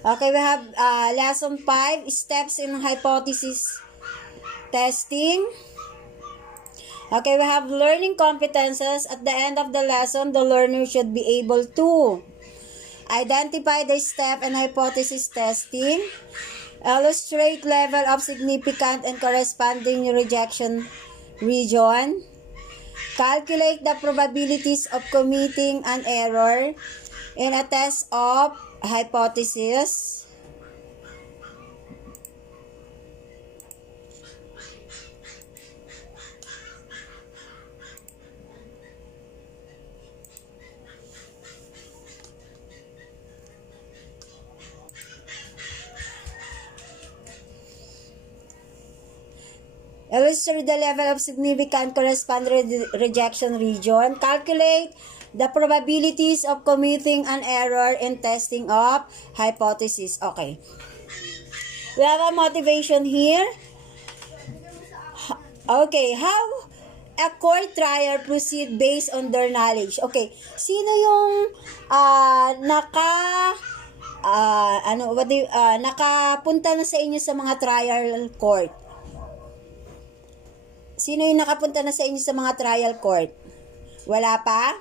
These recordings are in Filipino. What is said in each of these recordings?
Okay, we have lesson 5, steps in hypothesis testing. Okay, we have learning competences. At the end of the lesson, the learner should be able to identify the step in hypothesis testing, illustrate level of significant and corresponding rejection region, calculate the probabilities of committing an error in a test of hypothesis, illustrate the level of significant corresponding rejection region, calculate the probabilities of committing an error in testing of hypothesis. Okay. We have a motivation here. Okay, how a court trial proceed based on their knowledge? Okay, sino yung nakapunta na sa inyo sa mga trial court? Sino yung nakapunta na sa inyo sa mga trial court? Wala pa?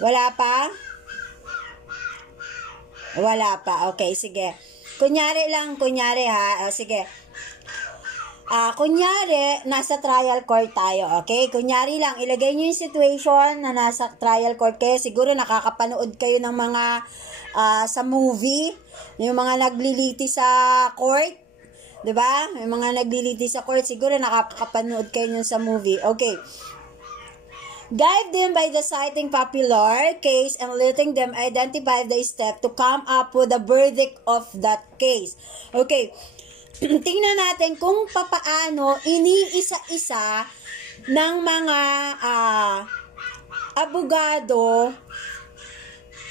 Wala pa? Wala pa. Okay, sige. Kunyari ha. Sige. Kunyari, nasa trial court tayo, okay? Kunyari lang, ilagay nyo yung situation na nasa trial court kayo. Siguro nakakapanood kayo ng mga sa movie, yung mga nagliliti sa court, diba? Yung mga nagliliti sa court, siguro nakakapanood kayo yun sa movie. Okay. Guide them by the citing popular case and letting them identify the step to come up with the verdict of that case. Okay. Tingnan natin kung papaano iniisa-isa ng mga abogado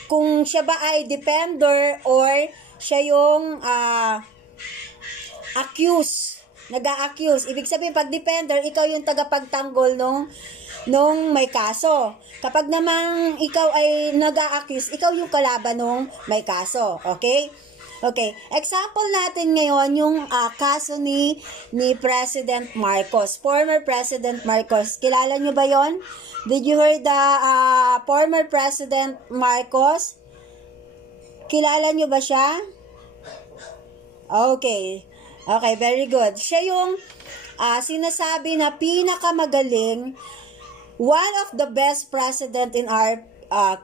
kung siya ba ay defender or siya yung accuse, nag-a-accuse. Ibig sabihin, pag defender, ikaw yung tagapagtanggol nung may kaso. Kapag namang ikaw ay nag-a-accuse, ikaw yung kalaban nung may kaso. Okay? Okay. Example natin ngayon yung kaso ni President Marcos. Former President Marcos. Kilala nyo ba yon? Did you hear the former President Marcos? Kilala nyo ba siya? Okay. Okay, very good. Siya yung sinasabi na pinakamagaling, one of the best president in our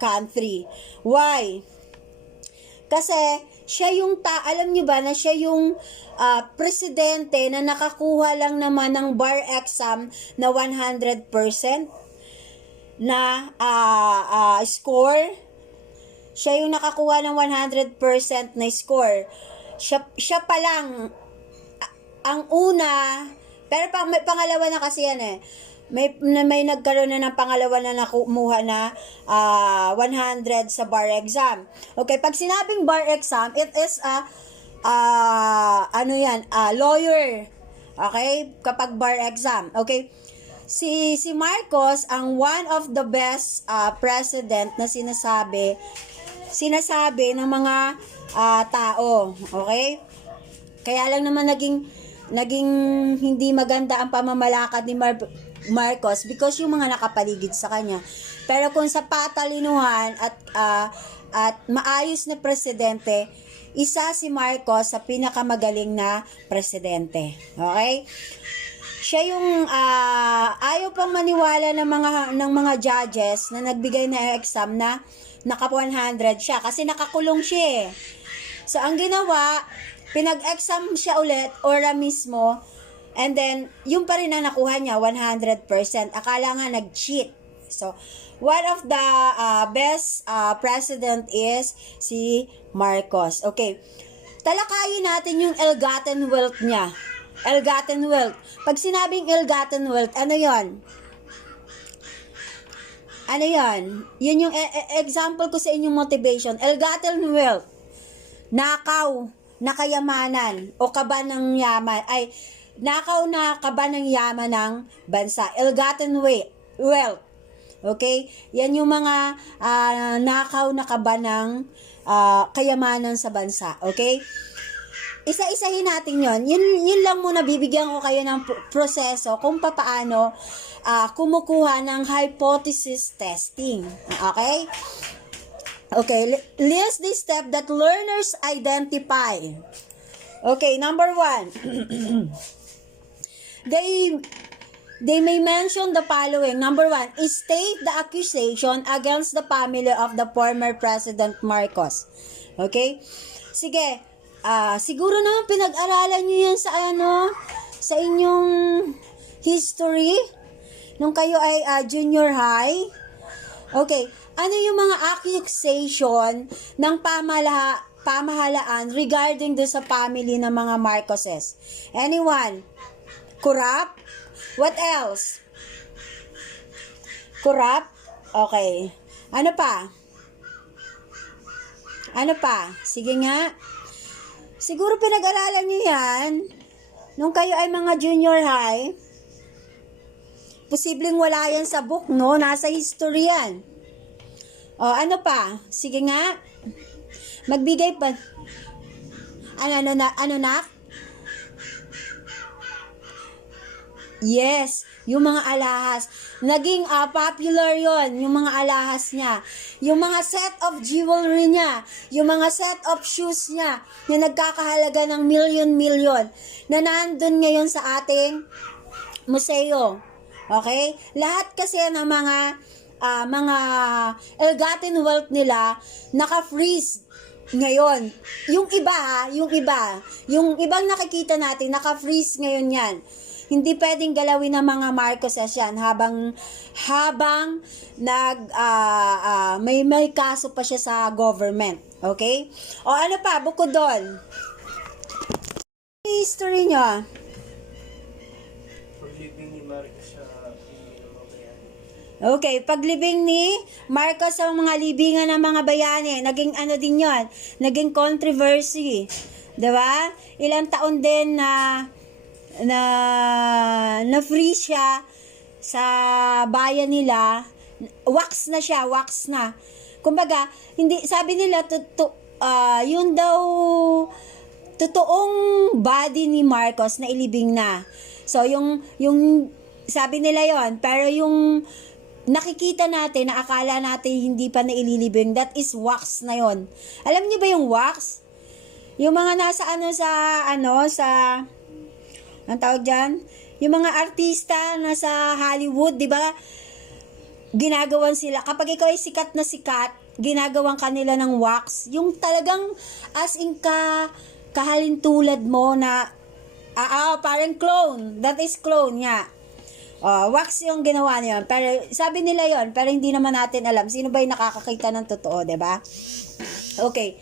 country. Why? Kasi siya yung alam nyo ba na siya yung presidente na nakakuha lang naman ng bar exam na 100% na score. Siya yung nakakuha ng 100% na score. Siya pa lang ang una, pero may pangalawa na kasi yan eh. May nagkaroon na ng pangalawa na nakumuha na 100 sa bar exam. Okay, pag sinabing bar exam, it is lawyer. Okay, kapag bar exam. Okay, si Marcos ang one of the best president na sinasabi ng mga tao. Okay? Kaya lang naman naging hindi maganda ang pamamalakad ni Marcos because yung mga nakapaligid sa kanya. Pero kung sa patalinuhan at maayos na presidente, isa si Marcos sa pinakamagaling na presidente. Okay? Siya yung ayaw pang maniwala ng mga judges na nagbigay na exam na naka 100 siya kasi nakakulong siya eh. So ang ginawa, pinag-exam siya ulit, ora mismo, and then, yung pa rin na nakuha niya, 100%. Akala nga nag-cheat. So, one of the best president is si Marcos. Okay. Talakayin natin yung ill-gotten wealth niya. Ill-gotten wealth. Pag sinabing ill-gotten wealth, ano yon? Ano yon? Yun yung example ko sa inyong motivation. Ill-gotten wealth. Nakaw na kayamanan o kaba ng yaman ay nakaw na kaba ng yaman ng bansa. Ill-gotten wealth. Okay? Yan yung mga nakaw na kaba ng kayamanan sa bansa. Okay? Isa-isahin natin yon. Yun lang muna, bibigyan ko kayo ng proseso kung paano kumukuha ng hypothesis testing. Okay? Okay, list the step that learners identify. Okay, number 1. They may mention the following. Number 1, state the accusation against the family of the former President Marcos. Okay? Sige, siguro naman pinag-aralan nyo yan sa inyong history, nung kayo ay junior high. Okay, ano yung mga accusation ng pamahalaan regarding do sa family ng mga Marcoses? Anyone? Corrupt? What else? Corrupt? Okay. Ano pa? Sige nga. Siguro pinag-aralan nyo yan nung kayo ay mga junior high. Posibleng wala yan sa book, no? Nasa history yan. O, ano pa? Sige nga. Magbigay pa. Ano na? Yes, yung mga alahas. Naging popular yon, yung mga alahas niya. Yung mga set of jewelry niya. Yung mga set of shoes niya na nagkakahalaga ng million na nandun ngayon sa ating museo. Okay? Lahat kasi ng mga ill-gotten wealth nila naka-freeze ngayon. Yung ibang nakikita natin naka-freeze ngayon yan. Hindi pwedeng galawin ng mga Marcoses yan habang may kaso pa siya sa government. Okay? O ano pa bukod doon? History nyo. Okay, paglibing ni Marcos sa mga libingan ng mga bayani, naging din yon, naging controversy. Diba? Ilang taon din na free siya sa bayan nila. Wax na. Kumbaga, hindi, sabi nila, yun daw, totoong body ni Marcos na ilibing na. So, yung sabi nila yon, pero yung nakikita natin, na akala natin hindi pa naililibing, that is wax na yon. Alam niyo ba yung wax? Yung mga nasa ang tawag dyan? Yung mga artista nasa Hollywood, di ba? Ginagawan sila. Kapag ikaw ay sikat na sikat, ginagawan kanila ng wax. Yung talagang as in kahalintulad mo na, parang clone. That is clone nga. Wax yung ginawa niya. Pero sabi nila yon, pero hindi naman natin alam sino ba yung nakakakita ng totoo, 'di ba? Okay.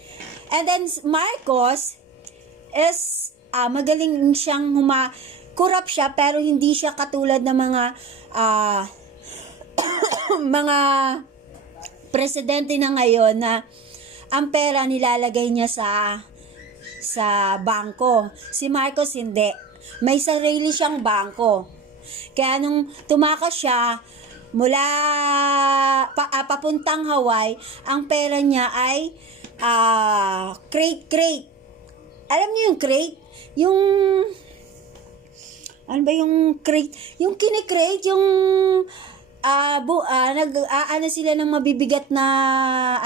And then Marcos is magaling siyang corrupt siya pero hindi siya katulad ng mga presidente na ngayon na ang pera nilalagay niya sa bangko. Si Marcos hindi. May sarili siyang bangko. Kaya nung tumakas siya mula papuntang Hawaii, ang pera niya ay crate. Alam niyo yung crate? Yung ano ba yung crate? Yung kini-crate, yung sila ng mabibigat na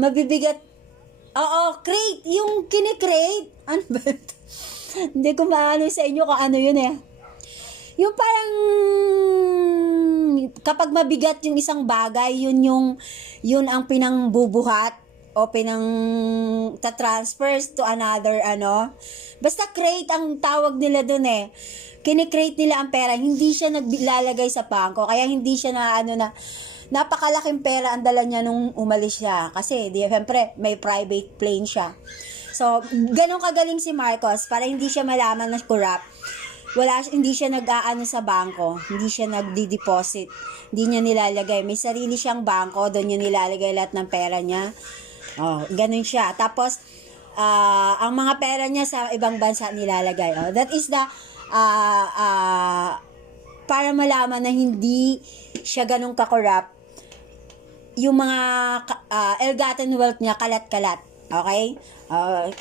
mabibigat. Crate, yung kini-crate. Ano ba? Hindi ko maano sa inyo kung ano yun eh. Yung parang kapag mabigat yung isang bagay, yun ang pinangbubuhat o ta-transfers to another Basta crate ang tawag nila dun eh. Kini-crate nila ang pera, hindi siya naglalagay sa bangko, kaya hindi siya na napakalaking pera ang dala niya nung umalis siya. Kasi siyempre may private plane siya. So, ganun kagaling si Marcos para hindi siya malaman na corrupt. Hindi siya nag-aano sa bangko, hindi siya nagdi-deposit, hindi niya nilalagay. May sarili siyang bangko, doon niya nilalagay lahat ng pera niya. Ganun siya. Tapos, ang mga pera niya sa ibang bansa nilalagay. That is para malaman na hindi siya ganun ka-corrupt. yung mga ill-gotten wealth niya kalat-kalat. Okay?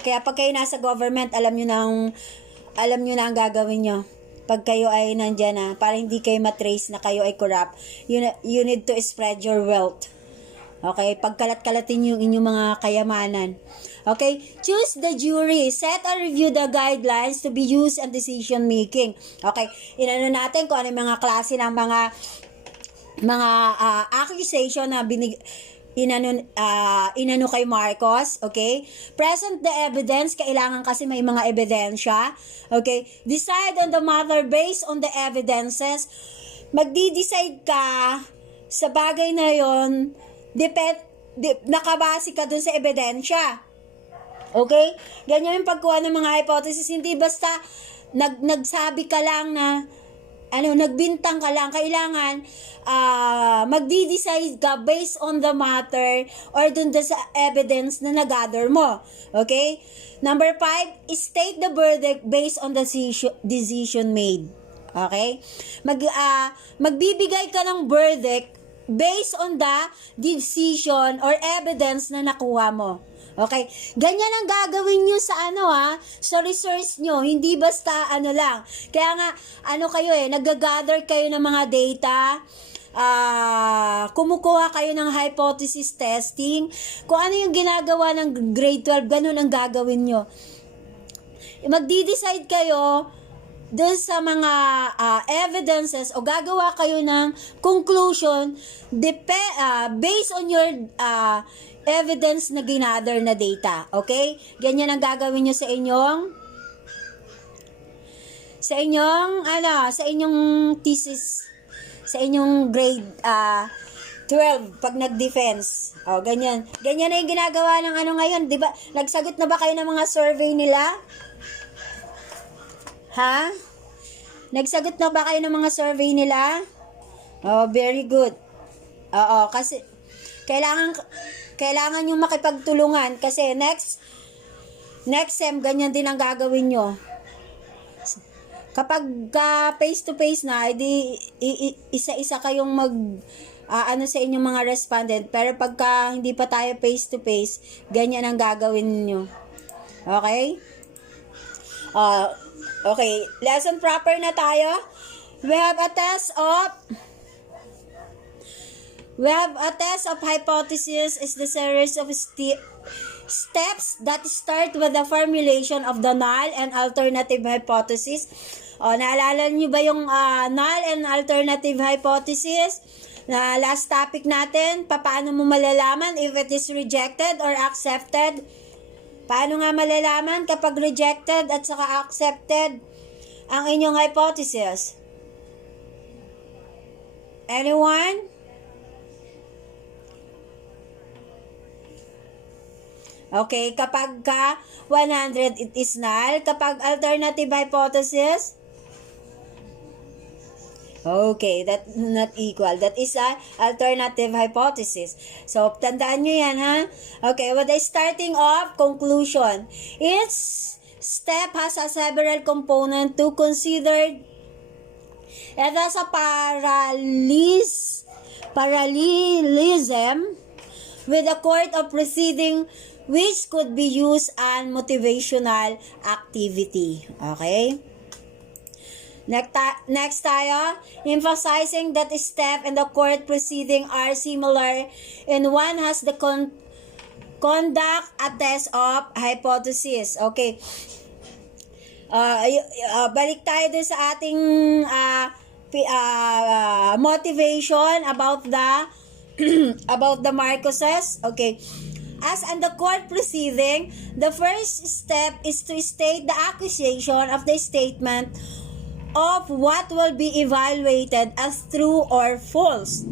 Kaya pag kayo nasa government, alam nyo na ang gagawin nyo. Pag kayo ay nandyan na, para hindi kayo matrace na kayo ay corrupt, you need to spread your wealth. Okay? Pagkalat-kalatin yung inyong mga kayamanan. Okay? Choose the jury. Set and review the guidelines to be used in decision making. Okay? Inano natin kung ano yung mga klase ng mga accusation na inano kay Marcos, okay? Present the evidence, kailangan kasi may mga ebidensya, okay? Decide on the matter based on the evidences. Magdi-decide ka sa bagay na yon, nakabase ka dun sa ebidensya. Okay? Ganyan yung pagkuha ng mga hypothesis, hindi basta nagsabi ka lang na nagbintang ka lang. Kailangan magdi-decide ka based on the matter or dun sa evidence na nag-gather mo. Okay? Number 5, state the verdict based on the decision made. Okay? Magbibigay ka ng verdict based on the decision or evidence na nakuha mo. Okay? Ganyan ang gagawin nyo sa sa research nyo. Hindi basta lang. Kaya nga, kayo nag-gather kayo ng mga data, kumukuha kayo ng hypothesis testing. Kung ano yung ginagawa ng grade 12, ganun ang gagawin nyo. Magdi-decide kayo doon sa mga evidences o gagawa kayo ng conclusion based on your evidence na ginather na data. Okay? Ganyan ang gagawin nyo sa inyong thesis, sa inyong grade 12 pag nag-defense. Ganyan. Ganyan na yung ginagawa ng ngayon. Diba? Nagsagot na ba kayo ng mga survey nila? Ha? Nagsagot na ba kayo ng mga survey nila? Very good. Kasi kailangan nyo makipagtulungan kasi next sem, ganyan din ang gagawin nyo. Kapag face to face na, isa-isa kayong sa inyong mga respondent. Pero pagka hindi pa tayo face to face, ganyan ang gagawin nyo. Okay? Okay, lesson proper na tayo. We have a test of hypothesis is the series of steps that start with the formulation of the null and alternative hypothesis. Naalala niyo ba yung null and alternative hypothesis? Na last topic natin, paano mo malalaman if it is rejected or accepted? Paano nga malalaman kapag rejected at saka accepted ang inyong hypothesis? Anyone? Okay, kapag 100 it is null. Kapag alternative hypothesis, okay, that not equal. That is a alternative hypothesis. So, tandaan nyo yan, ha? Okay, with the starting of conclusion. Each step has a several component to consider. It has a parallelism with a court of proceeding which could be used as motivational activity. Okay? Next tayo, emphasizing that step and the court proceeding are similar and one has the conduct a test of hypothesis. Okay. Balik tayo dun sa ating motivation about the Marcoses. Okay. As in the court proceeding, the first step is to state the accusation of the statement of what will be evaluated as true or false.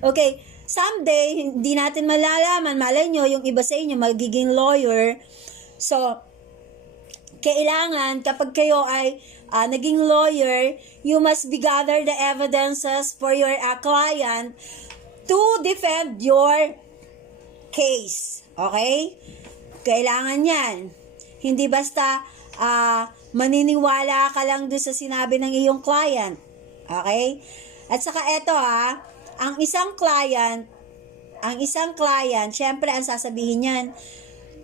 Okay, someday, hindi natin malalaman, malay nyo, yung iba sa inyo magiging lawyer. So, kailangan, kapag kayo ay naging lawyer, you must gather the evidences for your client to defend your case. Okay? Kailangan yan. Hindi basta maniniwala ka lang doon sa sinabi ng iyong client. Okay? At saka eto ang isang client, ang isang client, syempre ang sasabihin niyan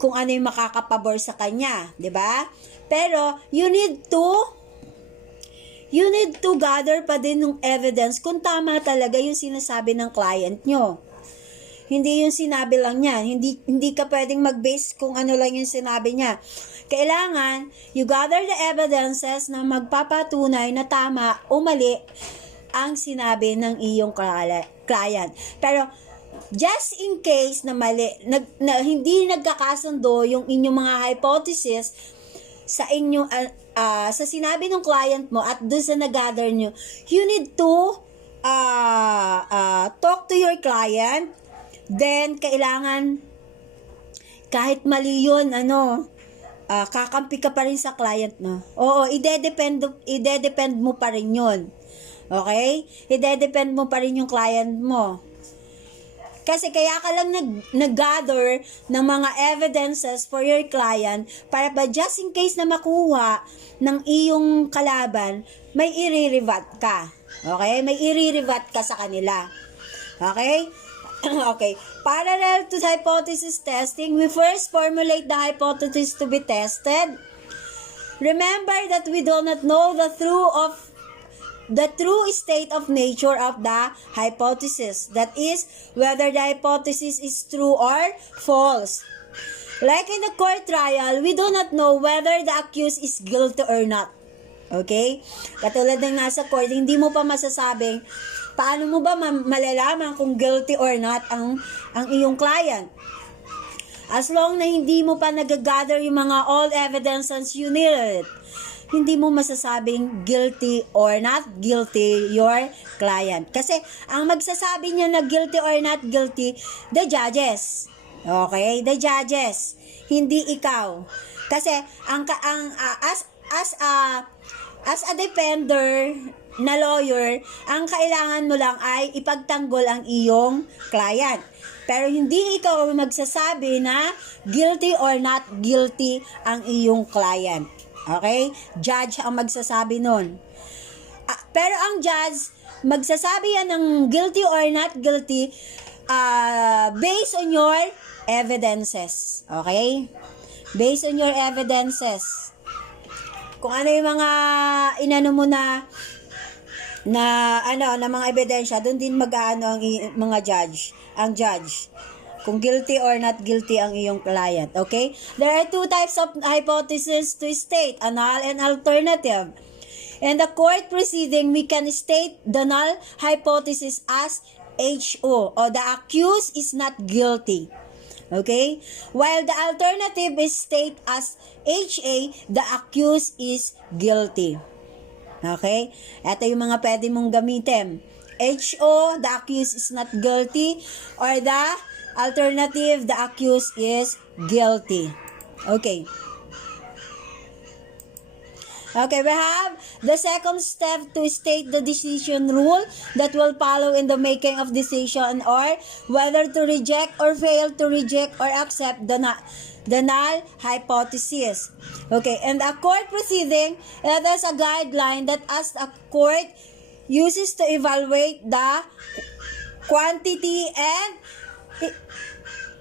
kung ano yung makakapabor sa kanya, 'di ba? Pero you need to gather pa din ng evidence kung tama talaga yung sinasabi ng client nyo. Hindi yung sinabi lang niya. Hindi ka pwedeng mag-base kung ano lang yung sinabi niya. Kailangan, you gather the evidences na magpapatunay na tama o mali ang sinabi ng iyong client. Pero, just in case na mali, na hindi nagkakasundo yung inyong mga hypothesis sa inyong sa sinabi ng client mo at doon sa nag-gather nyo, you need to talk to your client. Then, kailangan, kahit mali yun, kakampi ka pa rin sa client, no? Oo, ide-depend mo pa rin yun. Okay? Ide-depend mo pa rin yung client mo. Kasi kaya ka lang nag-gather ng mga evidences for your client para ba just in case na makuha ng iyong kalaban, may i-revat ka. Okay? May i-revat ka sa kanila. Okay? Okay. Parallel to hypothesis testing, we first formulate the hypothesis to be tested. Remember that we do not know the true state of nature of the hypothesis. That is, whether the hypothesis is true or false. Like in a court trial, we do not know whether the accused is guilty or not. Okay? Katulad ng nasa court, hindi mo pa masasabing paano mo ba malalaman kung guilty or not ang iyong client. As long na hindi mo pa nag-gather yung mga all evidences you need, hindi mo masasabing guilty or not guilty your client. Kasi ang magsasabi niya na guilty or not guilty, the judges. Okay? The judges. Hindi ikaw. Kasi as a defender na lawyer, ang kailangan mo lang ay ipagtanggol ang iyong client. Pero hindi ikaw magsasabi na guilty or not guilty ang iyong client. Okay? Judge ang magsasabi nun. Pero ang judge, magsasabi yan ng guilty or not guilty based on your evidences. Okay? Based on your evidences. Kung ano yung mga inano mo na mga ebidensya, doon din mag-aano ang ang judge. Kung guilty or not guilty ang iyong client. Okay? There are two types of hypothesis to state, a null and alternative. In the court proceeding, we can state the null hypothesis as HO, or the accused is not guilty. Okay? While the alternative is state as HA, the accused is guilty. Okay? Ito yung mga pwede mong gamitin. HO, the accused is not guilty, or the alternative, the accused is guilty. Okay. Okay, we have the second step to state the decision rule that will follow in the making of decision, or whether to reject or fail to reject or accept the null hypothesis. Okay, and a court proceeding, it is a guideline that as a court uses to evaluate the quantity and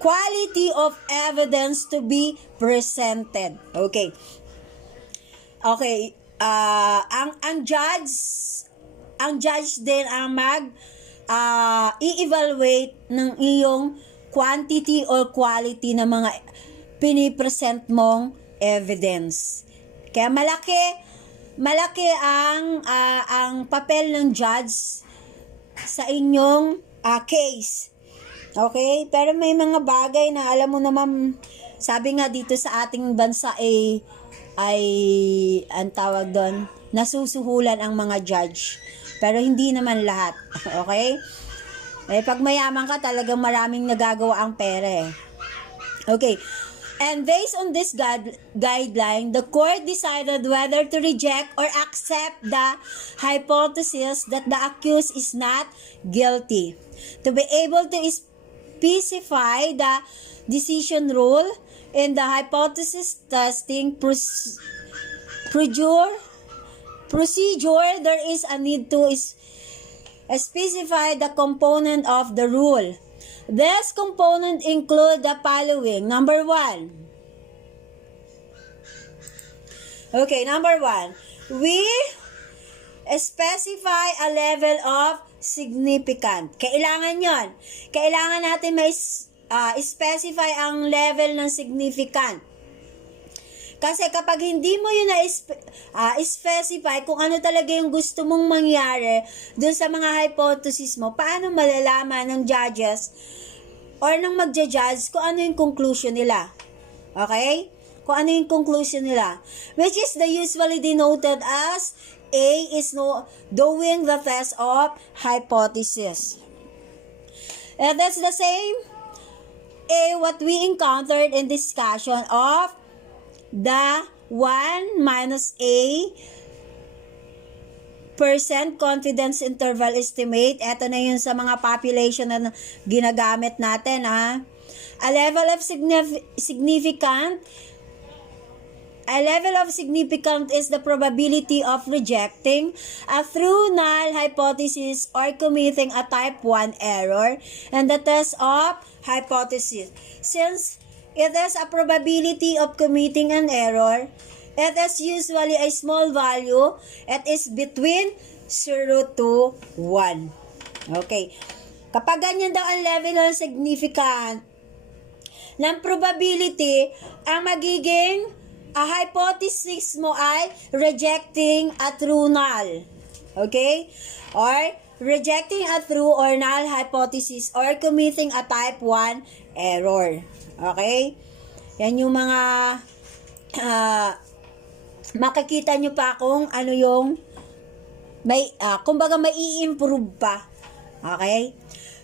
quality of evidence to be presented. Okay. Okay, ang judge din ang i-evaluate ng iyong quantity or quality ng mga pinipresent mong evidence. Kaya malaki ang papel ng judge sa inyong case. Okay? Pero may mga bagay na alam mo naman, sabi nga dito sa ating bansa ay ang tawag doon, nasusuhulan ang mga judge. Pero hindi naman lahat. Okay? Pag mayaman ka, talagang maraming nagagawa ang pera. Okay. And based on this guideline, the court decided whether to reject or accept the hypothesis that the accused is not guilty. To be able to specify the decision rule in the hypothesis testing procedure, there is a need to specify the component of the rule. This component include the following. Number 1. Okay, number 1. We specify a level of significant. Kailangan yon. Kailangan natin may specify ang level ng significant. Kasi kapag hindi mo yun na-specify kung ano talaga yung gusto mong mangyari dun sa mga hypothesis mo, paano malalaman ng judges or ng magja-judge kung ano yung conclusion nila? Okay? Kung ano yung conclusion nila. Which is the usually denoted as A is doing the test of hypothesis. And that's the same A what we encountered in discussion of the 1 minus A percent confidence interval estimate. Ito na yun sa mga population na ginagamit natin. A level of significant is the probability of rejecting a true null hypothesis or committing a type 1 error in the test of hypothesis. Since it is a probability of committing an error, it is usually a small value. It is between 0 to 1. Okay. Kapag ganyan daw ang level ng significant ng probability, ang magiging hypothesis mo ay rejecting a true null. Okay? Or rejecting a true or null hypothesis or committing a type 1 error. Okay? Yan yung mga makikita nyo pa kung ano yung kumbaga may i-improve pa. Okay?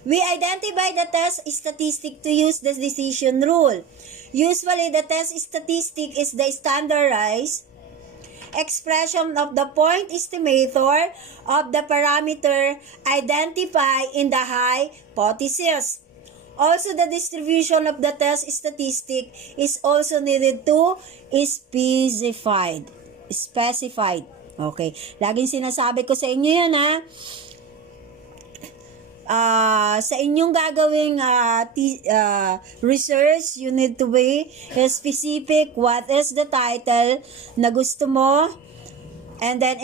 We identify the test statistic to use the decision rule. Usually, the test statistic is the standardized expression of the point estimator of the parameter identified in the hypothesis. Also, the distribution of the test statistic is also needed to specified. Okay. Laging sinasabi ko sa inyo yan, sa inyong gagawing research, you need to be specific what is the title na gusto mo, and then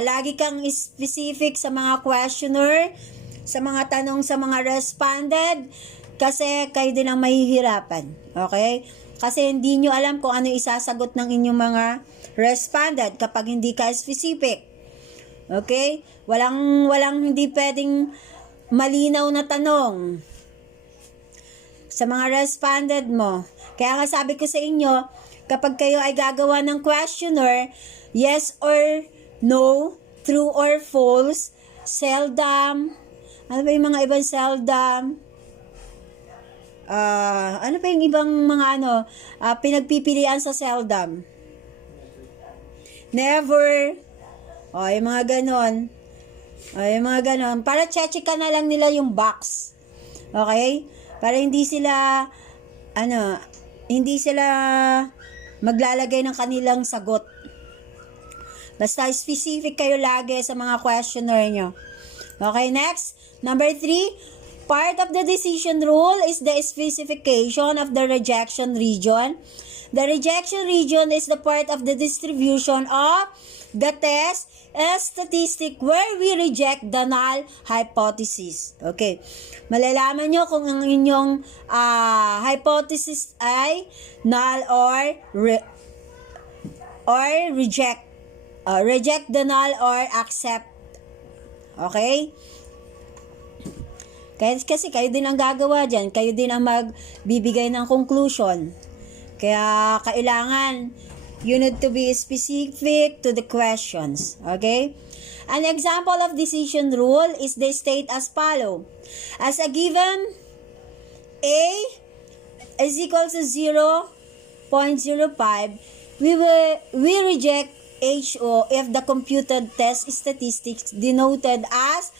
lagi kang specific sa mga questioner, sa mga tanong sa mga responded, kasi kayo din ang mahihirapan. Okay? Kasi hindi nyo alam kung ano isasagot ng inyong mga responded kapag hindi ka specific. Okay? Walang hindi pwedeng malinaw na tanong sa mga responded mo. Kaya nga sabi ko sa inyo, kapag kayo ay gagawa ng questionnaire, yes or no, true or false, seldom, ano ba yung mga ibang seldom, ano pa yung ibang mga pinagpipilian sa seldom, never, yung mga ganon. Yung mga ganon. Para check ka na lang nila yung box. Okay? Para hindi sila maglalagay ng kanilang sagot. Basta specific kayo lagi sa mga questionnaire nyo. Okay, next. Number 3, part of the decision rule is the specification of the rejection region. The rejection region is the part of the distribution of the test statistic where we reject the null hypothesis. Okay. Malalaman nyo kung ang inyong hypothesis ay null or reject. Reject the null or accept. Okay? Kasi kayo din ang gagawa dyan. Kayo din ang magbibigay ng conclusion. Kaya kailangan you need to be specific to the questions. Okay? An example of decision rule is they state as follow. As a given A is equal to 0.05, we reject HO if the computed test statistics denoted as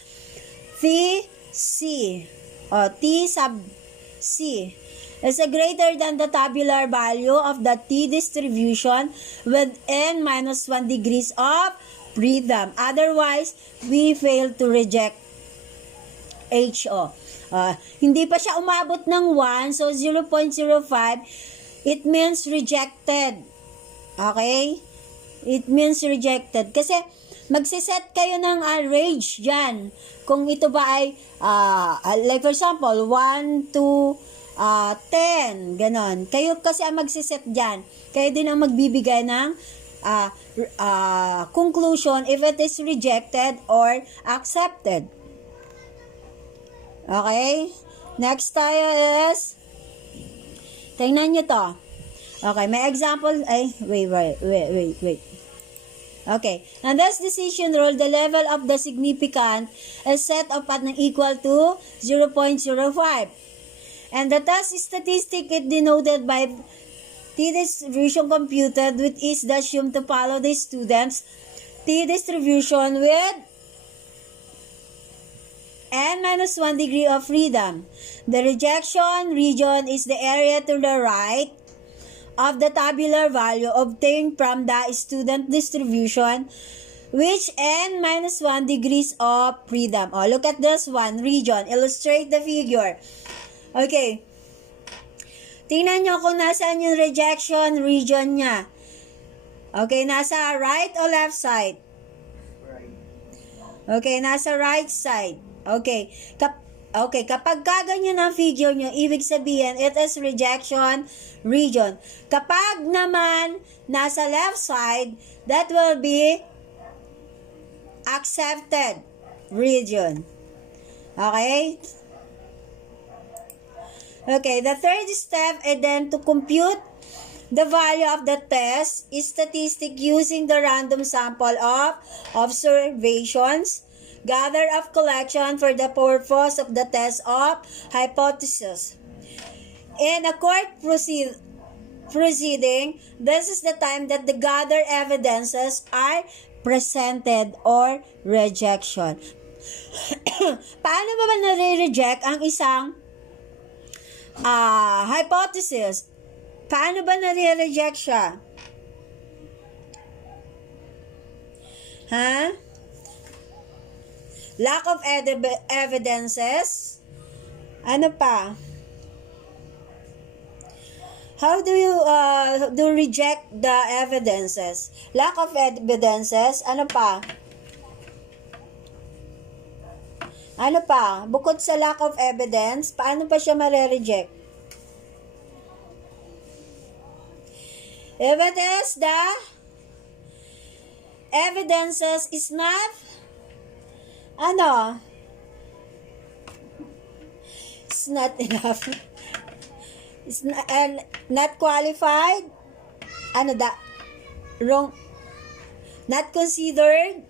TC or T sub C is greater than the tabular value of the T distribution with n minus 1 degrees of freedom. Otherwise, we fail to reject HO. Hindi pa siya umabot ng 1, so 0.05, it means rejected. Okay? It means rejected. Kasi, magsiset kayo ng range dyan. Kung ito ba ay, like for example, 1 to 10, ganon. Kayo kasi ang magsiset dyan. Kayo din ang magbibigay ng conclusion if it is rejected or accepted. Okay? Next tayo is, tingnan nyo to. Okay, may example, wait. Okay, and this decision rule, the level of the significant is set up at equal to 0.05. And the test statistic is denoted by t-distribution computed, which is assumed to follow the students' t-distribution with n-1 degree of freedom. The rejection region is the area to the right of the tabular value obtained from the student distribution, which n-1 degrees of freedom. Oh, look at this one, region. Illustrate the figure. Okay. Tingnan nyo kung nasaan yung rejection region niya. Okay, nasa right o left side? Okay, nasa right side. Okay. Kapag kaganyan ang figure nyo, ibig sabihin, it is rejection region. Kapag naman nasa left side, that will be accepted region. Okay? Okay, the third step is then to compute the value of the test statistic using the random sample of observations gather of collection for the purpose of the test of hypothesis. In a court proceeding, this is the time that the gathered evidences are presented or rejection. Paano ba nare-reject ang isang hypothesis? Paano ba nare-reject siya? Lack of evidences. Ano pa? How do you reject the evidences? Lack of evidences. Ano pa? Ano pa? Bukod sa lack of evidence, paano pa siya mare-reject? If it is the evidences is not it's not enough. It's not qualified. Wrong. Not considered.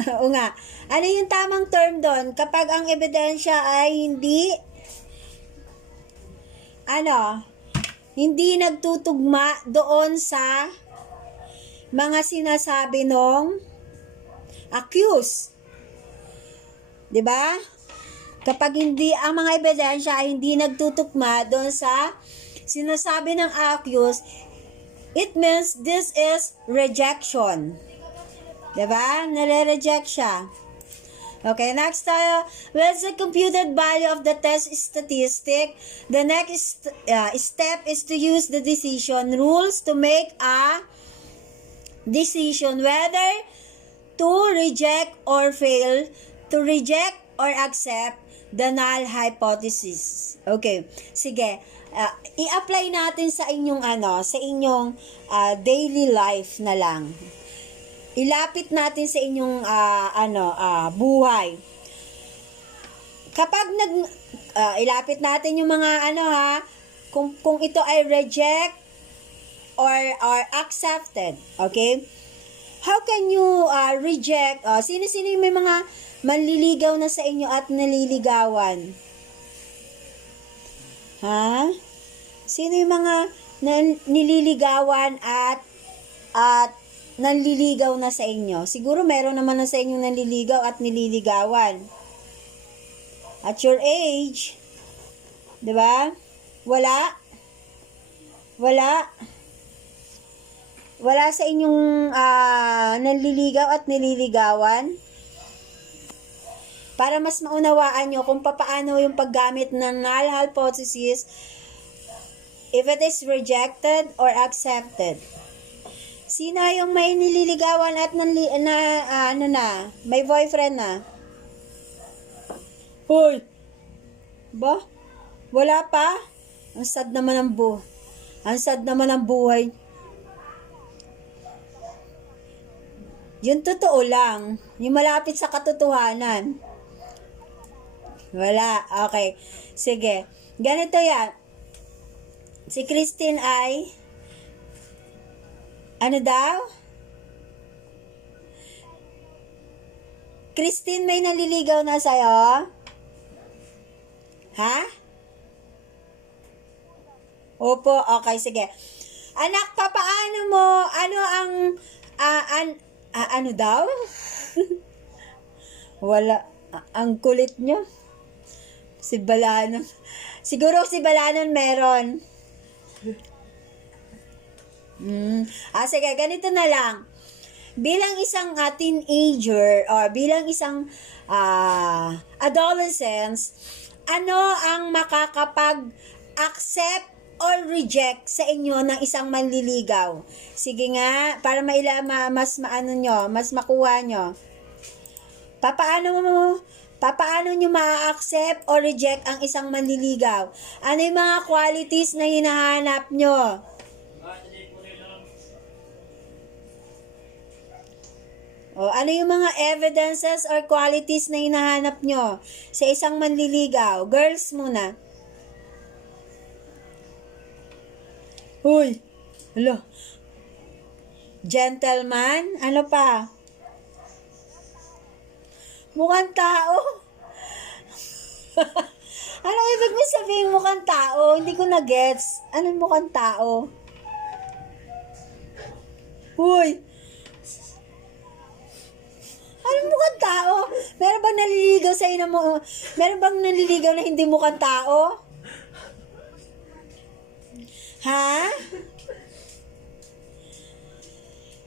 Oo nga. Ano yung tamang term doon? Kapag ang ebidensya ay hindi nagtutugma doon sa mga sinasabi nung accused. 'Di ba? Kapag ang mga ebidensya ay hindi nagtutugma doon sa sinasabi ng accused, it means this is rejection. 'Di ba? Nare-reject siya. Okay, next tayo. With the computed value of the test statistic, the next step is to use the decision rules to make a decision whether to reject or fail, to reject or accept the null hypothesis. Okay, sige. I-apply natin sa inyong daily life na lang. Ilapit natin sa inyong buhay. Kapag ilapit natin yung mga kung ito ay reject or accepted, okay? How can you reject? Sino-sino yung may mga manliligaw na sa inyo at naliligawan? Sino yung mga nililigawan at nanliligaw na sa inyo? Siguro meron naman na sa inyo nanliligaw at nililigawan. At your age, 'di ba? Wala. Wala sa inyong nanliligaw at nililigawan? Para mas maunawaan nyo kung paano yung paggamit ng null hypothesis, if it is rejected or accepted. Sino yung may nililigawan at may boyfriend na? Hoy! Ba? Wala pa? Ang sad naman ang buhay. Yung totoo lang. Yung malapit sa katotohanan. Wala. Okay. Sige. Ganito yan. Si Christine ay ano daw? Christine, may naliligaw na sa'yo? Ha? Opo. Okay. Sige. Anak, papaano mo? Ano ang ano daw? Wala. Ang kulit nyo. Si Balanon. Siguro si Balanon meron. Sige, ganito na lang. Bilang isang teenager or bilang isang adolescence, ano ang makakapag-accept or reject sa inyo ng isang manliligaw? Sige nga, para mas makuha nyo. Papaano nyo ma-accept or reject ang isang manliligaw? Ano yung mga qualities na hinahanap nyo? Ano yung mga evidences or qualities na hinahanap nyo sa isang manliligaw? Girls muna. Uy! Hello. Gentleman? Ano pa? Mukhang tao? Ano ibig mo sabihin mukhang tao? Hindi ko na-gets. Anong mukhang tao? Uy! Anong mukhang tao? Meron bang naliligaw sa'yo na meron bang naliligaw na hindi mukhang tao? Ha?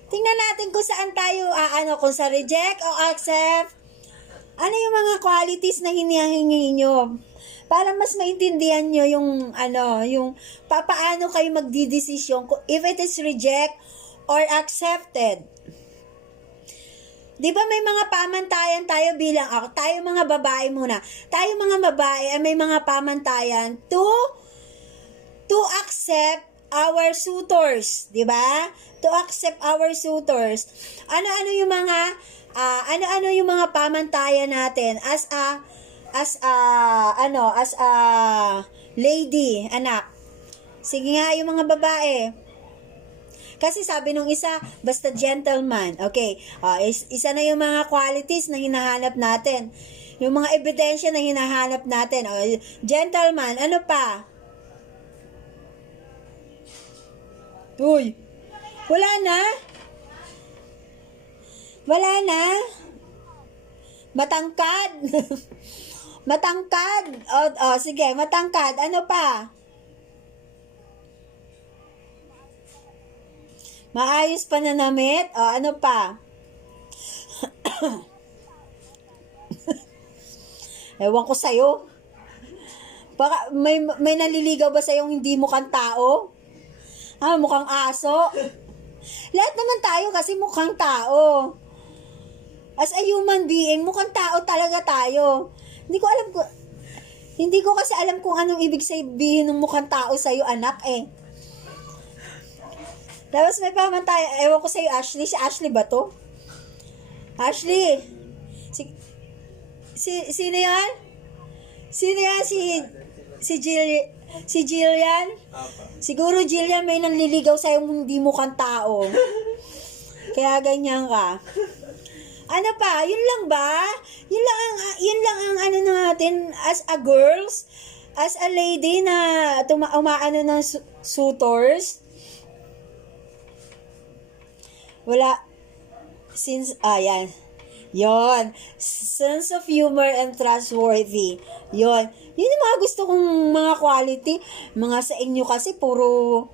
Tingnan natin kung saan tayo, kung sa reject o accept. Ano yung mga qualities na hinihingi nyo? Para mas maintindihan nyo yung paano kayo magdidesisyon if it is reject or accepted. Di ba may mga pamantayan tayo tayo mga babae muna. Tayo mga babae ay may mga pamantayan to accept our suitors, di ba? To accept our suitors. Ano-ano yung mga pamantayan natin as a lady, anak. Sige nga yung mga babae. Kasi sabi nung isa, basta gentleman. Okay. Isa na yung mga qualities na hinahanap natin. Yung mga ebidensya na hinahanap natin. Gentleman, ano pa? Uy, wala na? Wala na? Matangkad? Matangkad? Sige, matangkad. Ano pa? Maayos pananamit? Ano pa? Ewan ko sa'yo. Baka may naliligaw ba sa'yo hindi mukhang tao? Mukhang aso? Lahat naman tayo kasi mukhang tao. As a human being, mukhang tao talaga tayo. Hindi ko kasi alam kung anong ibig sabihin ng mukhang tao sa'yo, anak eh. Tapos may pamantayan, ewan ko sa'yo, Ashley. Si Ashley ba to? Ashley! Sino yan? Sino yan? Si Jillian? Siguro Jillian may nanliligaw sa'yo hindi mukhang tao. Kaya ganyan ka. Ano pa? Yun lang ba? Yun lang ang ano natin as a girls, as a lady na umaano ng suitors. Wala. Yan. Yon. Sense of humor and trustworthy. Yon. Yun yung mga gusto kong mga quality. Mga sa inyo kasi puro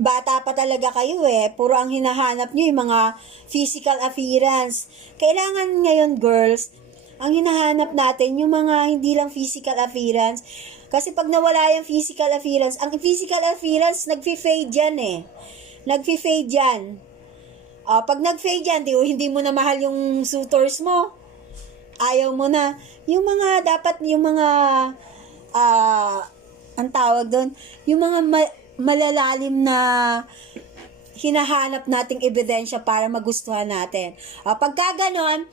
bata pa talaga kayo puro ang hinahanap nyo yung mga physical appearance. Kailangan ngayon, girls, ang hinahanap natin yung mga hindi lang physical appearance. Kasi pag nawala yung physical appearance, ang physical appearance nagfi-fade yan Nagfi-fade yan. Pag nag-fade yan, hindi mo na mahal yung suitors mo. Ayaw mo na. Yung mga, dapat yung mga, ang tawag doon, yung mga malalalim na hinahanap nating ebidensya para magustuhan natin. Pagka ganon,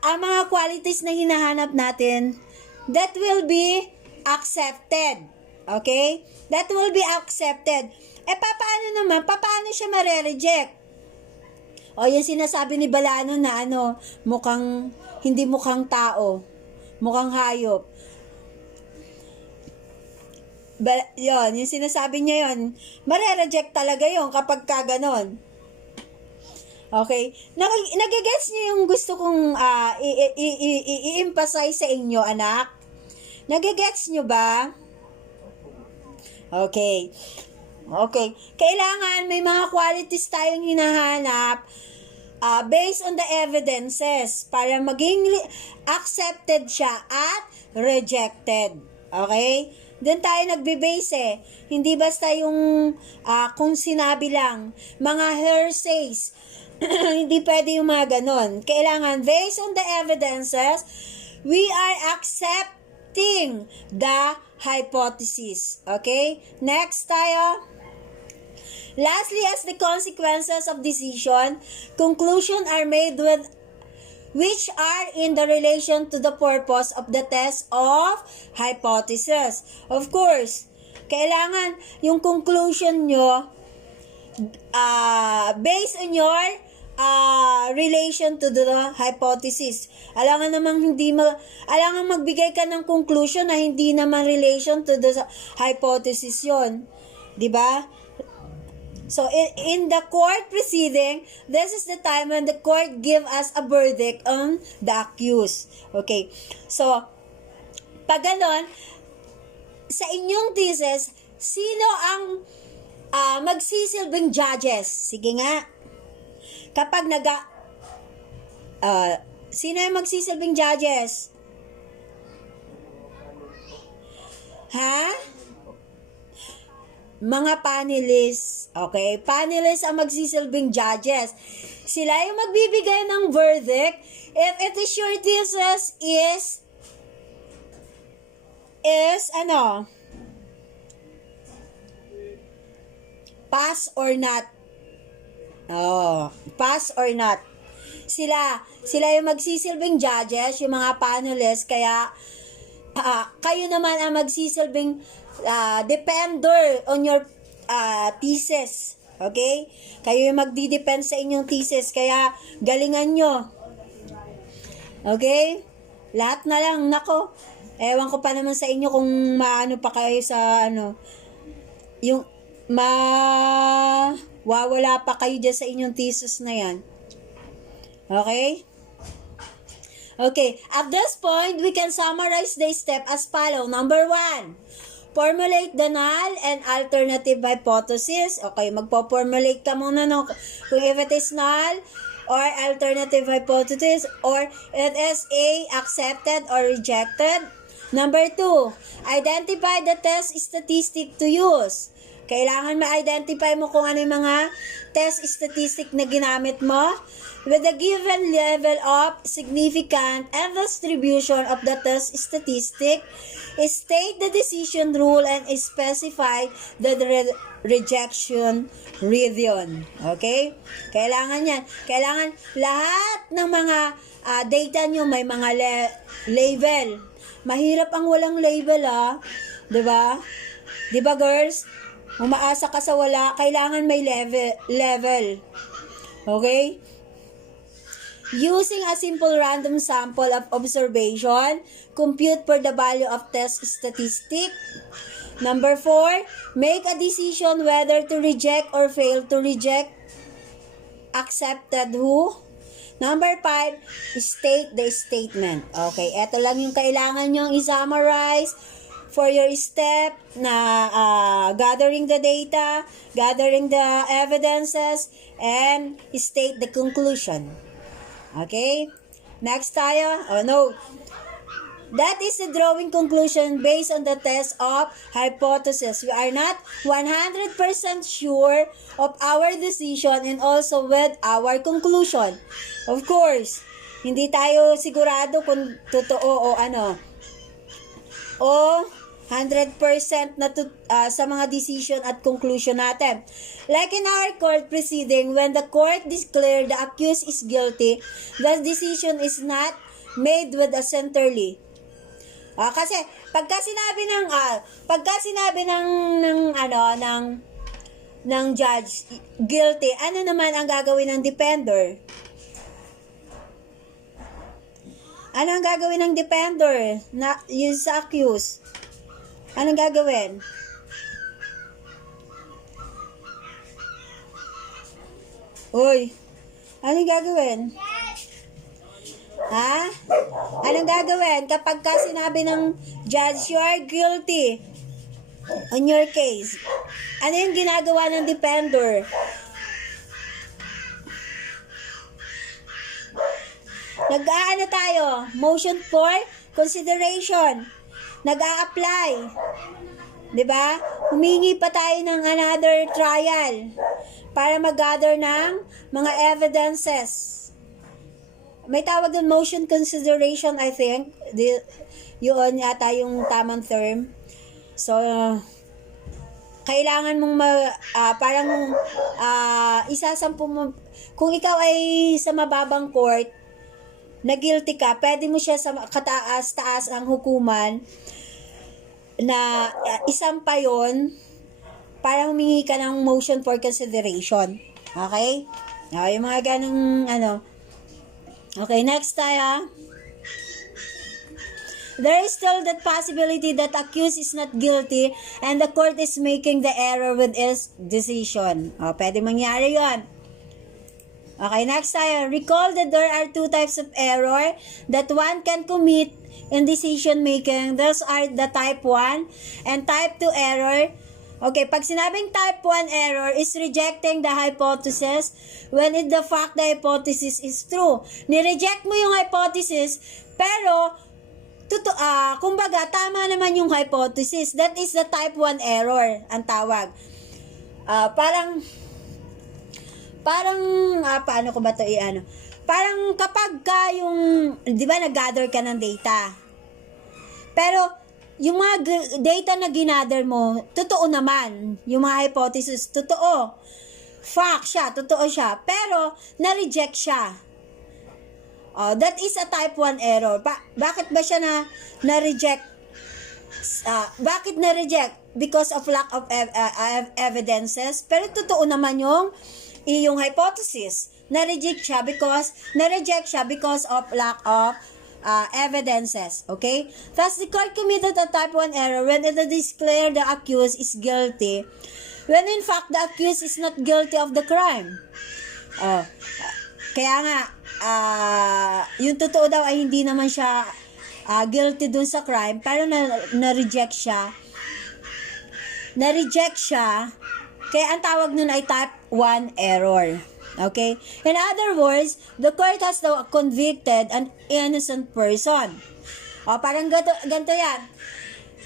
ang mga qualities na hinahanap natin, that will be accepted. Okay? That will be accepted. Paano naman? Paano siya mare-reject? Yung sinasabi ni Balano na hindi mukhang tao, mukhang hayop. Yung sinasabi niya yon, mare-reject talaga yon kapag ka ganon. Okay? Nagigets niyo yung gusto kong i-emphasize sa inyo, anak? Nagigets niyo ba? Okay. Kailangan may mga qualities tayong hinahanap based on the evidences para maging accepted siya at rejected. Okay? Doon tayo nagbe-base Hindi basta yung kung sinabi lang, mga hearsays. Hindi pwede yung mga ganon. Kailangan, based on the evidences, we are accepting the hypothesis. Okay? Next tayo. Lastly, as the consequences of decision, conclusion are made which are in the relation to the purpose of the test of hypothesis. Of course, kailangan yung conclusion nyo based on your relation to the hypothesis. Alangan magbigay ka ng conclusion na hindi naman relation to the hypothesis yon. 'Di ba? So, in the court proceeding, this is the time when the court give us a verdict on the accused. Okay. So, pag ganon, sa inyong thesis, sino ang magsisilbing judges? Sige nga. Kapag sino yung magsisilbing judges? Ha? Mga panelists. Okay? Panelists ang magsisilbing judges. Sila yung magbibigay ng verdict if it is your thesis is pass or not. Pass or not. Sila yung magsisilbing judges, yung mga panelists, kaya kayo naman ang magsisilbing depender on your thesis. Okay? Kayo yung magdi-depend sa inyong thesis, kaya galingan nyo. Okay? Lahat na lang, nako. Ewan ko pa naman sa inyo kung maano pa kayo sa yung wawala pa kayo dyan sa inyong thesis na yan. Okay? Okay, at this point, we can summarize the step as follow. Number 1, formulate the null and alternative hypothesis. Okay, magpo-formulate ka muna kung if it is null or alternative hypothesis or it is A, accepted or rejected. Number 2, identify the test statistic to use. Kailangan ma-identify mo kung ano yung mga test statistic na ginamit mo with a given level of significance and distribution of the test statistic. State the decision rule and specify the rejection region. Okay? Kailangan yan. Kailangan lahat ng mga data nyo may mga label. Mahirap ang walang label, Diba? Diba, girls? Umaasa ka sa wala, kailangan may level. Okay? Using a simple random sample of observation, compute for the value of test statistic. Number 4, make a decision whether to reject or fail to reject. Accepted who? Number 5, state the statement. Okay, eto lang yung kailangan nyong i-summarize for your step na gathering the data, gathering the evidences, and state the conclusion. Okay? Next tayo. Oh no. That is the drawing conclusion based on the test of hypothesis. We are not 100% sure of our decision and also with our conclusion. Of course, hindi tayo sigurado kung totoo o ano. O 100% na sa mga decision at conclusion natin. Like in our court proceeding, when the court declared the accused is guilty, the decision is not made with a centrally. Kasi pagka sinabi ng judge guilty, ano naman ang gagawin ng defender? Ano ang gagawin ng defender na yung sa accused? Anong gagawin? Uy, anong gagawin? Ha? Anong gagawin kapag sinabi ng judge, you are guilty on your case? Ano yung ginagawa ng defender? Nag-aano tayo? Motion for consideration. Nag-a-apply. 'Di ba? Humingi pa tayo ng another trial para mag-gather ng mga evidences. May tawag din motion consideration, I think. Yun yata yung tamang term. So, kailangan mong isasampu mo. Kung ikaw ay sa mababang court, na guilty ka, pwede mo siya sa kataas-taas ang hukuman na isampa yun para humingi ka ng motion for consideration. Okay? Yung mga ganong Okay, next tayo. There is still that possibility that accused is not guilty and the court is making the error with its decision. Pwede mangyari yon. Okay, next tayo. Recall that there are two types of error that one can commit in decision making. Those are the type 1 and type 2 error. Okay, pag sinabing type 1 error is rejecting the hypothesis when the fact the hypothesis is true. Ni-reject mo yung hypothesis, pero kumbaga tama naman yung hypothesis. That is the type 1 error ang tawag. Paano ko ba ito i-ano? Parang kapag yung, di ba, nag-gather ka ng data. Pero, yung mga data na ginather mo, totoo naman. Yung mga hypothesis, totoo. Fact siya, totoo siya. Pero, na-reject siya. That is a type 1 error. Bakit ba siya na-reject? Bakit na-reject? Because of lack of evidences. Pero totoo naman yung hypothesis. Na-reject siya because of lack of evidences. Okay? Thus, the court committed a type 1 error when it declared the accused is guilty, when in fact the accused is not guilty of the crime. Kaya nga, yung totoo daw ay hindi naman siya guilty dun sa crime, pero na-reject siya. Na-reject siya, kaya ang tawag nun ay type 1 error. Okay? In other words, the court has now convicted an innocent person. Parang ganito yan.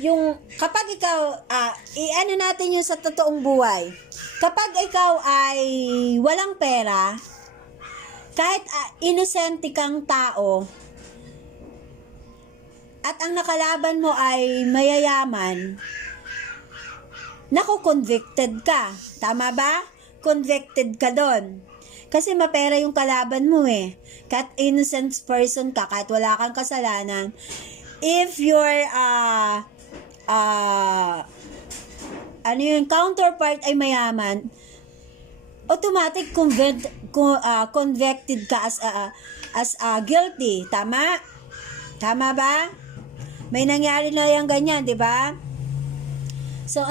Yung, kapag ikaw, i-ano natin yung sa totoong buhay. Kapag ikaw ay walang pera, kahit inosente kang tao, at ang nakalaban mo ay mayayaman, convicted ka. Tama ba? Convicted ka doon. Kasi mapera yung kalaban mo eh. Kahit innocent person ka, kahit wala kang kasalanan, if your counterpart ay mayaman, automatic convicted ka as guilty. Tama? Tama ba? May nangyari na yung ganyan, di ba? So,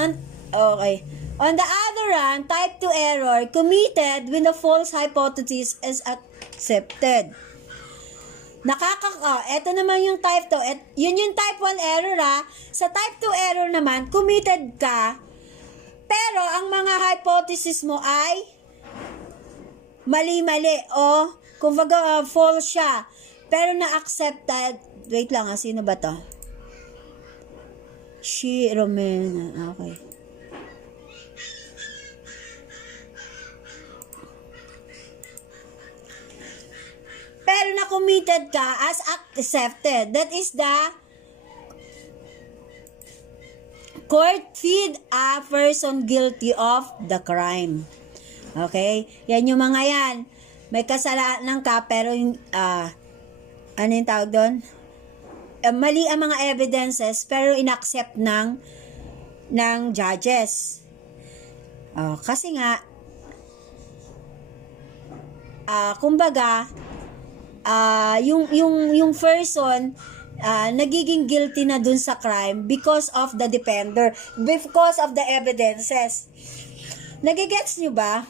okay. On the other hand, type 2 error committed when the false hypothesis is accepted. Eto naman yung type 2. Yun yung type 1 error Sa type 2 error naman, committed ka, pero ang mga hypothesis mo ay mali-mali o kumbaga false siya. Pero na-accepted. Wait lang sino ba to? She Romena. Okay. Pero na-committed ka as accepted. That is the court feed a person guilty of the crime. Okay? Yan yung mga yan. May kasalanan ka pero ano yung tawag doon? Mali ang mga evidences pero inaccept ng judges. Kasi nga kumbaga yung person nagiging guilty na dun sa crime because of the defender, because of the evidences. Nagigets nyo ba?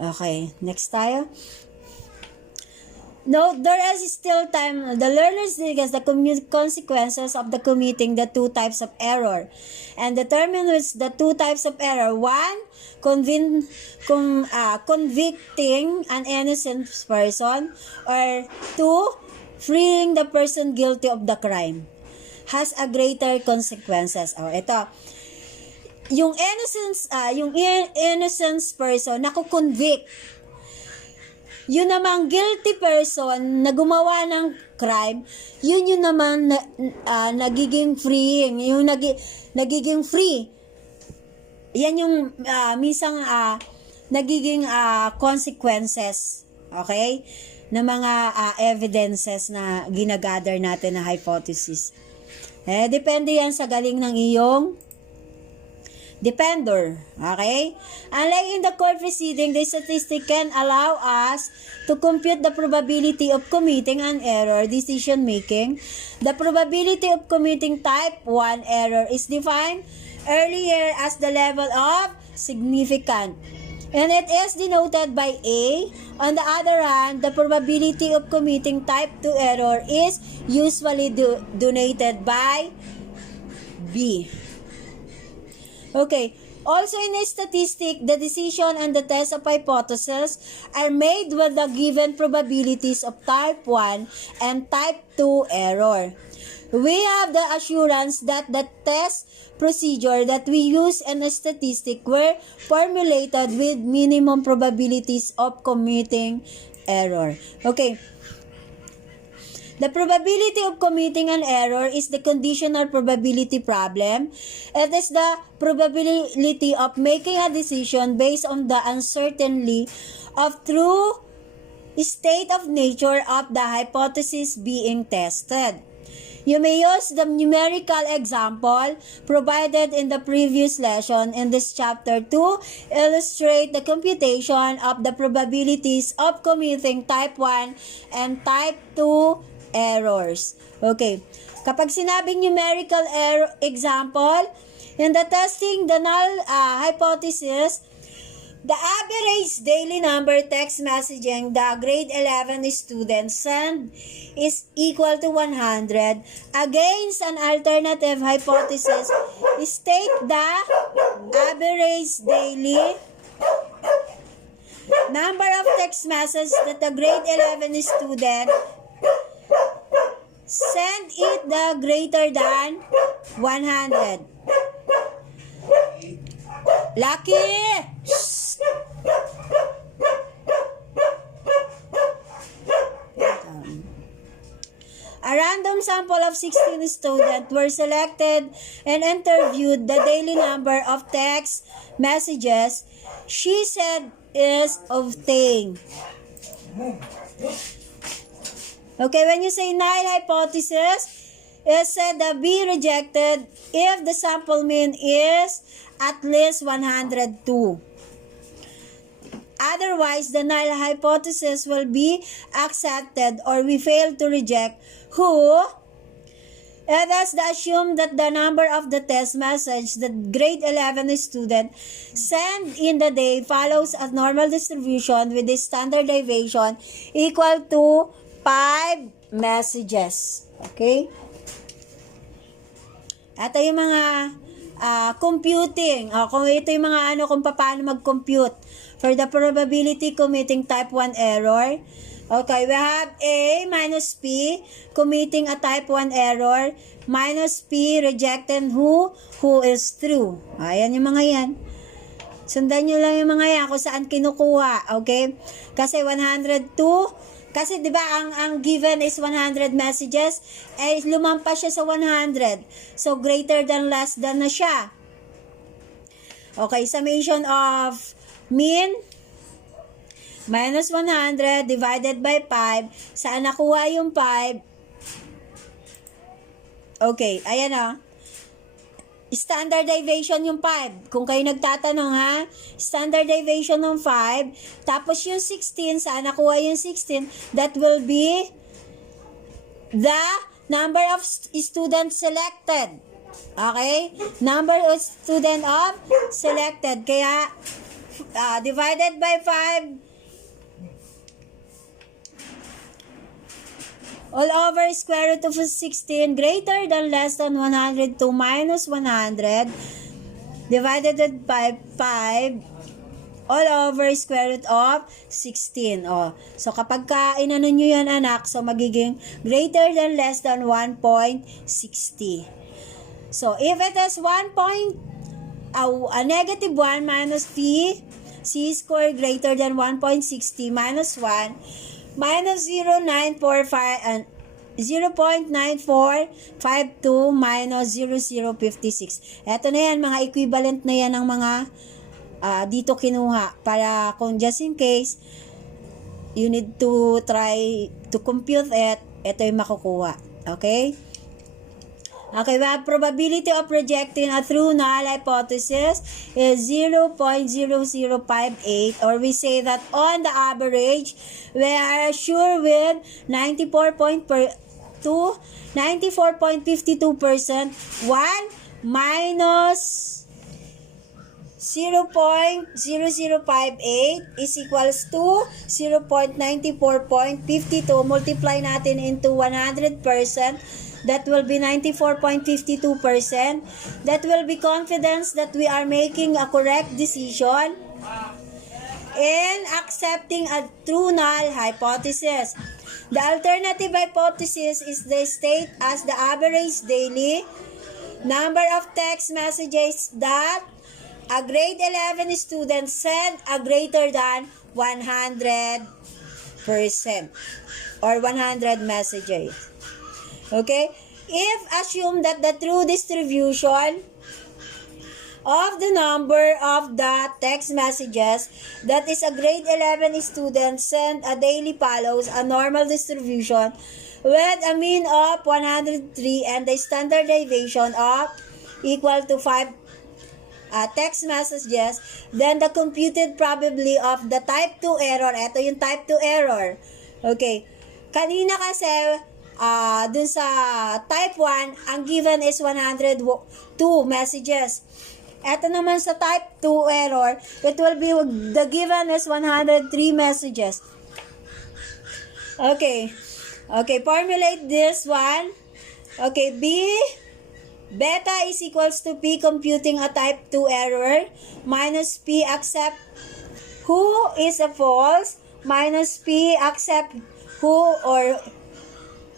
Okay, next tayo. No, there is still time. The learners discuss the consequences of the committing the two types of error and determine which the two types of error. One, convicting an innocent person, or two, freeing the person guilty of the crime has a greater consequences. Ito. Yung innocent person nakukonvict. Yun namang guilty person na gumawa ng crime, yun naman nagiging freeing, yung nagiging free. Yan yung minsan nagiging consequences, okay? Na mga evidences na ginagather natin na hypothesis. Depende yan sa galing ng iyong defender. Okay? Unlike in the court proceeding, the statistic can allow us to compute the probability of committing an error decision making. The probability of committing type 1 error is defined earlier as the level of significant, and it is denoted by A. On the other hand, the probability of committing type 2 error is usually denoted by B. Okay. Also in a statistic, the decision and the test of hypothesis are made with the given probabilities of type 1 and type 2 error. We have the assurance that the test procedure that we use in a statistic were formulated with minimum probabilities of committing error. Okay. The probability of committing an error is the conditional probability problem. It is the probability of making a decision based on the uncertainty of true state of nature of the hypothesis being tested. You may use the numerical example provided in the previous lesson in this chapter to illustrate the computation of the probabilities of committing type 1 and type 2 errors. Okay. Kapag sinabing numerical error example, in the testing the null hypothesis, the average daily number text messaging the grade 11 students send is equal to 100. Against an alternative hypothesis, state the average daily number of text messages that the grade 11 student send it the greater than 100. Lucky! A random sample of 16 students were selected and interviewed. The daily number of text messages she said is obtained. Okay, when you say null hypothesis, it said that be rejected if the sample mean is at least 102. Otherwise, the null hypothesis will be accepted, or we fail to reject who And thus, assume that the number of the test message that grade 11 student send in the day follows a normal distribution with the standard deviation equal to 5 messages. Okay? Ito yung mga computing. Kung ito yung mga kung paano mag-compute for the probability committing type 1 error. Okay, we have A minus P committing a type 1 error minus P rejecting who is true. Ayan yung mga yan. Sundan nyo lang yung mga yan kung saan kinukuha. Okay? Kasi 102, kasi 'di ba ang given is 100 messages, eh lumampas siya sa 100. So greater than less than na siya. Okay, summation of mean minus 100 divided by 5. Saan nakuha yung 5? Okay, ayan o. Standard deviation yung 5. Kung kayo nagtatanong ha, standard deviation ng 5. Tapos yung 16, saan nakuha yung 16? That will be the number of students selected. Okay? Number of student of selected. Kaya, divided by 5, all over square root of 16 greater than less than 102 minus 100 divided by 5 all over square root of 16. So kapag inano nyo yan anak, so magiging greater than less than 1.60. So if it is a negative 1 minus P C square greater than 1.60 minus 1 minus 0.9452 minus 0.0056. Eto na yan, mga equivalent na yan ng mga dito kinuha. Para kung just in case, you need to try to compute it, ito yung makukuha. Okay? Okay, we have probability of rejecting a true null hypothesis is 0.0058, or we say that on the average, we are sure with 94.52%, 1 minus 0.0058 is equals to 0.94.52. Multiply natin into 100%. That will be 94.52%. That will be confidence that we are making a correct decision in accepting a true null hypothesis. The alternative hypothesis is the state as the average daily number of text messages that a grade 11 student send a greater than 100% or 100 messages. Okay? If assume that the true distribution of the number of the text messages that is a grade 11 student send a daily follows a normal distribution with a mean of 103 and the standard deviation of equal to 5 text messages, then the computed probability of the type 2 error, ito yung type 2 error. Okay. Kanina kasi dun sa type 1, ang given is 102 messages. Ito naman sa type 2 error, it will be, the given is 103 messages. Okay. Okay, formulate this one. Okay, beta is equals to P computing a type 2 error minus P accept who is a false minus P accept who or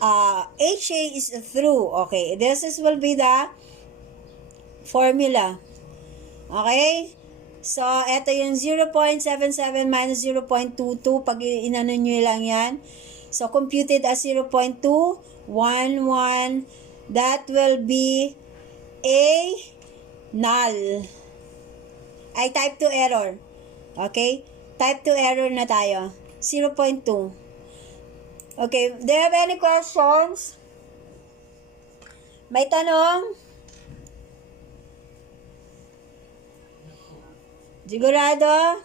HA is true. Okay, this will be the formula. Okay? So, ito yung 0.77 minus 0.22. Pag inano nyo lang yan. So, computed as 0.211. That will be a null. Ay, type 2 error. Okay? Type 2 error na tayo. 0.2. Okay, do you have any questions? May tanong? Sigurado?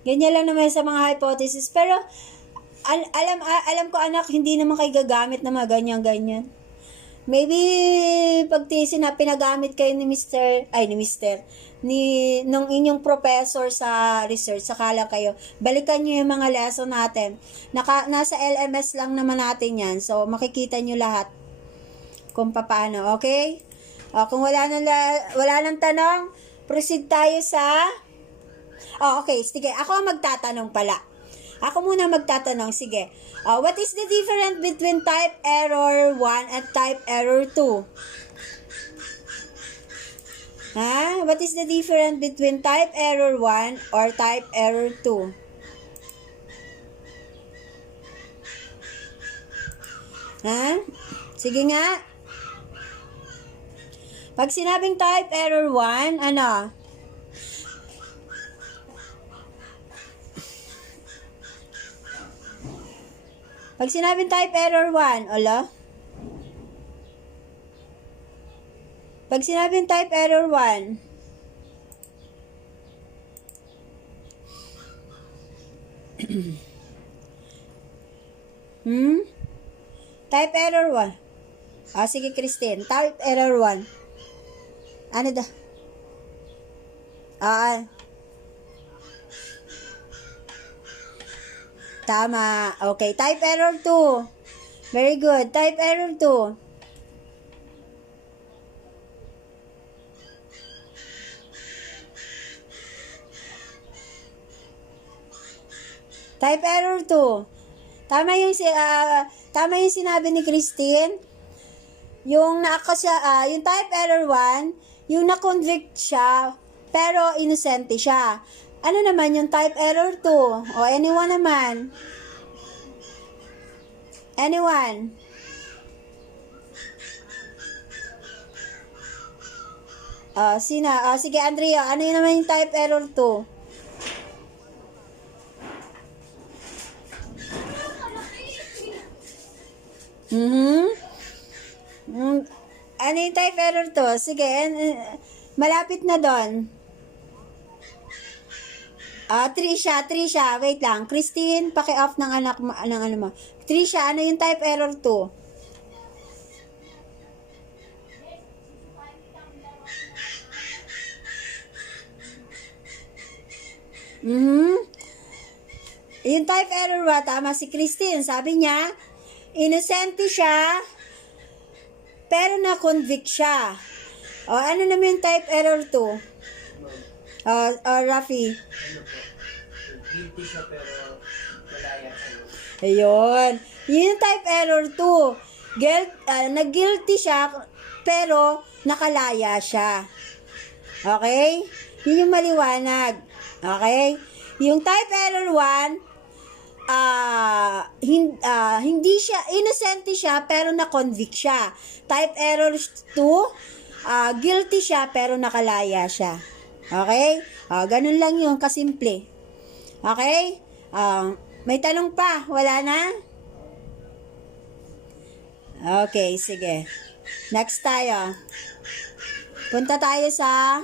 Ganyan lang naman sa mga hypothesis. Pero, alam ko anak, hindi naman kayo gagamit ng mga ganyan-ganyan. Maybe, pag pinagamit kayo nung inyong professor sa research, sakala kayo, balikan nyo yung mga lesson natin. Nasa LMS lang naman natin yan, so makikita nyo lahat kung paano, okay? Kung wala nang tanong, proceed tayo sa... okay, sige, ako ang magtatanong pala. Ako muna magtatanong, sige. What is the difference between type error 1 and type error 2? What is the difference between type error 1 or type error 2? Sige nga. Pag sinabing type error 1, ano? Pag sinabing type error 1, ala? Pag sinabing type error 1, type error 1. Sige Christine, type error 1. Ano da? Tama. Okay. Type error 2. Very good. Type error 2. Type error 2. Tama yung sinabi ni Christine. Yung yung type error 1, yung na-convict siya, pero innocent siya. Ano naman yung type error 2? O anyone naman? Anyone? Sino? Sige Andrea, ano yun naman yung type error 2? Ano yung type error 2? Sige, malapit na doon. Trisha, wait lang. Christine, paki-off ng anak mo, Trisha, ano yung type error 2? Yung type error 1, tama si Christine. Sabi niya, innocent siya, pero na-convict siya. Ano naman yung type error 2? Rafi. Guilty siya pero malaya siya. Ayun. Yun yung type error 2. Nag-guilty siya pero nakalaya siya. Okay? Yun yung maliwanag. Okay? Yung type error 1, hindi siya, innocent siya pero na-convict siya. Type error 2, guilty siya pero nakalaya siya. Okay? Ganun lang yung kasimple. Okay? May tanong pa? Wala na? Okay, sige. Next tayo. Punta tayo sa